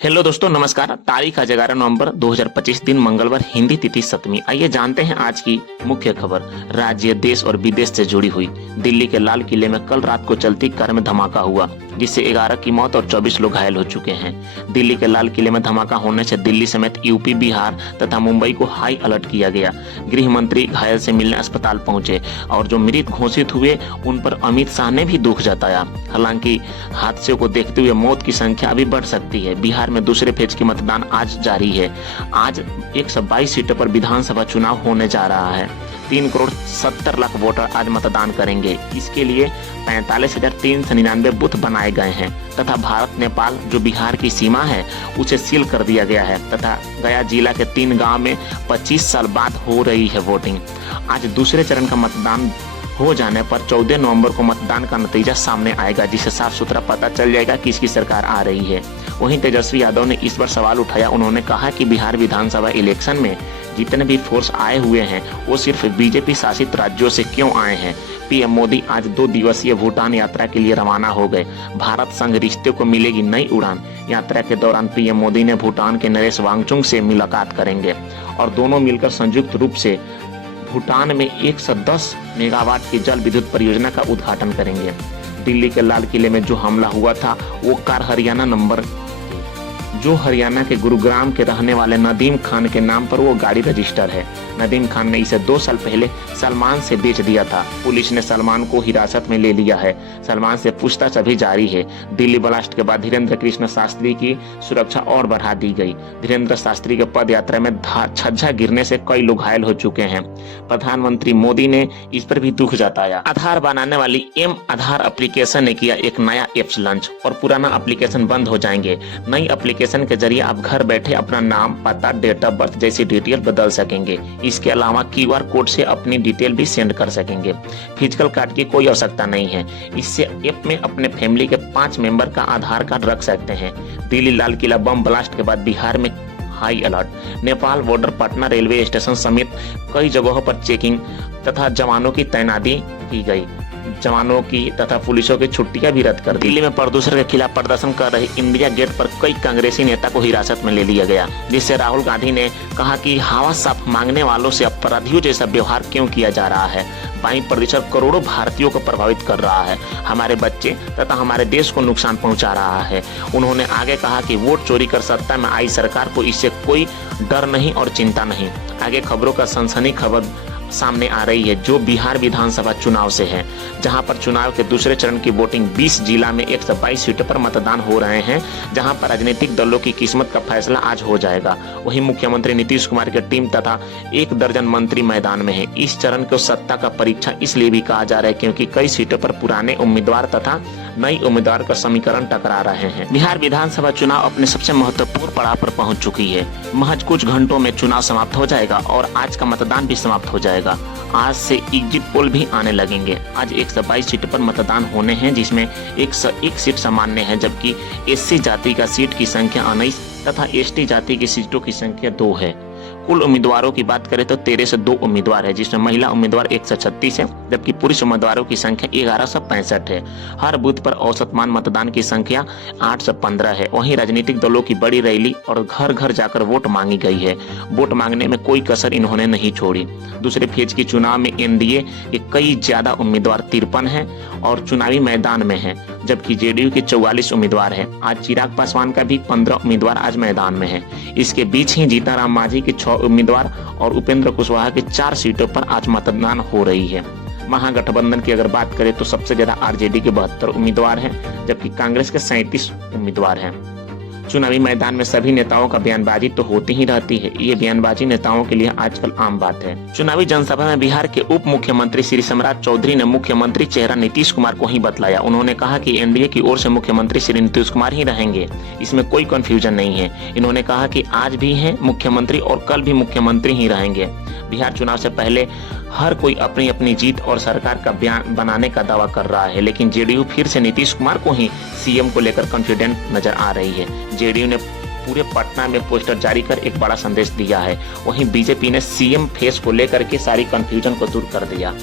Hello दोस्तों, नमस्कार। तारीख आज 11 नवंबर 2025, दिन मंगलवार, हिंदी तिथि सप्तमी। आइए जानते हैं आज की मुख्य खबर। राज्य, देश और विदेश से जुड़ी हुई। दिल्ली के लाल किले में कल रात को चलती कार में धमाका हुआ, जिससे 11 की मौत और 24 लोग घायल हो चुके हैं। दिल्ली के लाल किले में धमाका होने से दिल्ली समेत यूपी, बिहार तथा मुंबई को हाई अलर्ट किया गया। गृह मंत्री घायल से मिलने अस्पताल पहुंचे और जो मृत घोषित हुए उन पर अमित शाह ने भी दुख जताया। हालांकि हादसे को देखते हुए मौत की संख्या अभी बढ़ सकती है। बिहार में दूसरे फेज की मतदान आज जारी है। आज 122 सीटों पर विधानसभा चुनाव होने जा रहा है। 3,70,00,000 वोटर आज मतदान करेंगे। इसके लिए 45,399 बूथ बनाए गए हैं तथा भारत नेपाल जो बिहार की सीमा है उसे सील कर दिया गया है तथा गया जिला के 3 गांव में 25 साल बाद हो रही है वोटिंग। आज दूसरे चरण का मतदान हो जाने पर 14 नवंबर को मतदान का नतीजा सामने आएगा, जिससे साफ सुथरा पता चल जाएगा किसकी सरकार आ रही है। वहीं तेजस्वी यादव ने इस पर सवाल उठाया। उन्होंने कहा कि बिहार विधानसभा इलेक्शन में जितने भी फोर्स आए हुए हैं वो सिर्फ बीजेपी शासित राज्यों से क्यों आए हैं। पीएम मोदी आज 2 दिवसीय भूटान यात्रा के लिए रवाना हो गए। भारत संग रिश्ते को मिलेगी नई उड़ान। यात्रा के दौरान पीएम मोदी ने भूटान के नरेश वांगचुक से मुलाकात करेंगे और दोनों मिलकर संयुक्त रूप से भूटान में 110 मेगावाट की जल विद्युत परियोजना का उद्घाटन करेंगे। दिल्ली के लाल किले में जो हमला हुआ था वो कार हरियाणा नंबर, जो हरियाणा के गुरुग्राम के रहने वाले नदीम खान के नाम पर वो गाड़ी रजिस्टर है। नदीम खान ने इसे 2 साल पहले सलमान से बेच दिया था। पुलिस ने सलमान को हिरासत में ले लिया है। सलमान से पूछताछ अभी जारी है। दिल्ली ब्लास्ट के बाद धीरेन्द्र कृष्ण शास्त्री की सुरक्षा और बढ़ा दी गई। धीरेन्द्र शास्त्री के पद यात्रा में छज्जा गिरने से कई लोग घायल हो चुके हैं। प्रधानमंत्री मोदी ने इस पर भी दुख जताया। आधार बनाने वाली एम आधार एप्लीकेशन ने किया एक नया एप्स लॉन्च और पुराना एप्लीकेशन बंद हो जाएंगे। नई एप्लीकेशन के जरिए आप घर बैठे अपना नाम, पता, डेट ऑफ बर्थ जैसी डिटेल बदल सकेंगे। इसके अलावा QR कोड से अपनी डिटेल भी सेंड कर सकेंगे। फिजिकल कार्ड की कोई आवश्यकता नहीं है। इससे ऐप में अपने फैमिली के 5 मेंबर का आधार कार्ड रख सकते हैं। दिल्ली लाल किला बम ब्लास्ट के बाद बिहार में high alert. Nepal border, Patna railway station समेत कई जगहों पर चेकिंग तथा जवानों की तैनाती की गई। जवानों की तथा पुलिसों की छुट्टियां भी रद्द कर दी। दिल्ली में प्रदूषण के खिलाफ प्रदर्शन कर रहे इंडिया गेट पर कई कांग्रेसी नेता को हिरासत में ले लिया गया, जिससे राहुल गांधी ने कहा कि हवा साफ मांगने वालों से अपराधियों जैसा व्यवहार क्यों किया जा रहा है। वायु प्रदूषण करोड़ों भारतीयों को प्रभावित कर रहा है, हमारे बच्चे तथा हमारे देश को नुकसान पहुंचा रहा है। उन्होंने आगे कहा कि वोट चोरी कर सत्ता में आई सरकार को इससे कोई डर नहीं और चिंता नहीं। आगे खबरों का सनसनी खबर सामने आ रही है जो बिहार विधानसभा चुनाव से है, जहां पर चुनाव के दूसरे चरण की वोटिंग 20 जिला में 122 सीटों पर मतदान हो रहे हैं, जहां पर राजनीतिक दलों की किस्मत का फैसला आज हो जाएगा। वहीं मुख्यमंत्री नीतीश कुमार की टीम तथा 1 दर्जन मंत्री मैदान में है। इस चरण को सत्ता का परीक्षा इसलिए भी कहा जा रहा है क्योंकि कई सीटों पर पुराने उम्मीदवार तथा नई उम्मीदवार का समीकरण टकरा रहे हैं। बिहार विधानसभा चुनाव अपने सबसे महत्वपूर्ण पड़ाव पर पहुंच चुकी है। महज कुछ घंटों में चुनाव समाप्त हो जाएगा और आज का मतदान भी समाप्त हो जाएगा। आज से एग्जिट पोल भी आने लगेंगे। आज 122 सीटों पर मतदान होने हैं, जिसमें 101 सीट सामान्य है, जबकि SC जाति का सीट की संख्या 19 तथा ST जाति की सीटों की संख्या 2 है। कुल उम्मीदवारों की बात करें तो 13 से 2 उम्मीदवार है, जिसमें महिला उम्मीदवार 136 है, जबकि पुरुष उम्मीदवारों की संख्या 1165 है। हर बूथ पर औसत मान मतदान की संख्या 815 है। वहीं राजनीतिक दलों की बड़ी रैली और घर घर जाकर वोट मांगी गई है। वोट मांगने में कोई कसर इन्होंने नहीं छोड़ी। दूसरे फेज की चुनाव में NDA के कई ज्यादा उम्मीदवार 53 हैं और चुनावी मैदान में हैं, जबकि JDU के 44 उम्मीदवार हैं। आज चिराग पासवान का भी 15 उम्मीदवार आज मैदान में है। इसके बीच ही जीतनराम मांझी के 6 उम्मीदवार और उपेंद्र कुशवाहा के 4 सीटों पर आज मतदान हो रही है। महागठबंधन की अगर बात करें तो सबसे ज्यादा RJD के 72 उम्मीदवार हैं, जबकि कांग्रेस के 37 उम्मीदवार हैं। चुनावी मैदान में सभी नेताओं का बयानबाजी तो होती ही रहती है। ये बयानबाजी नेताओं के लिए आजकल आम बात है। चुनावी जनसभा में बिहार के उप मुख्यमंत्री श्री सम्राट चौधरी ने मुख्यमंत्री चेहरा नीतीश कुमार को ही बतलाया। उन्होंने कहा कि NDA की ओर से मुख्यमंत्री श्री नीतीश कुमार ही रहेंगे, इसमें कोई कंफ्यूजन नहीं है। इन्होंने कहा कि आज भी हैं मुख्यमंत्री और कल भी मुख्यमंत्री ही रहेंगे। बिहार चुनाव से पहले हर कोई अपनी अपनी जीत और सरकार का बयान बनाने का दावा कर रहा है, लेकिन JDU फिर से नीतीश कुमार को ही CM को लेकर कॉन्फिडेंट नजर आ रही है। JDU ने पूरे पटना में पोस्टर जारी कर एक बड़ा संदेश दिया है। वहीं BJP ने CM फेस को लेकर के सारी कंफ्यूजन को दूर कर दिया।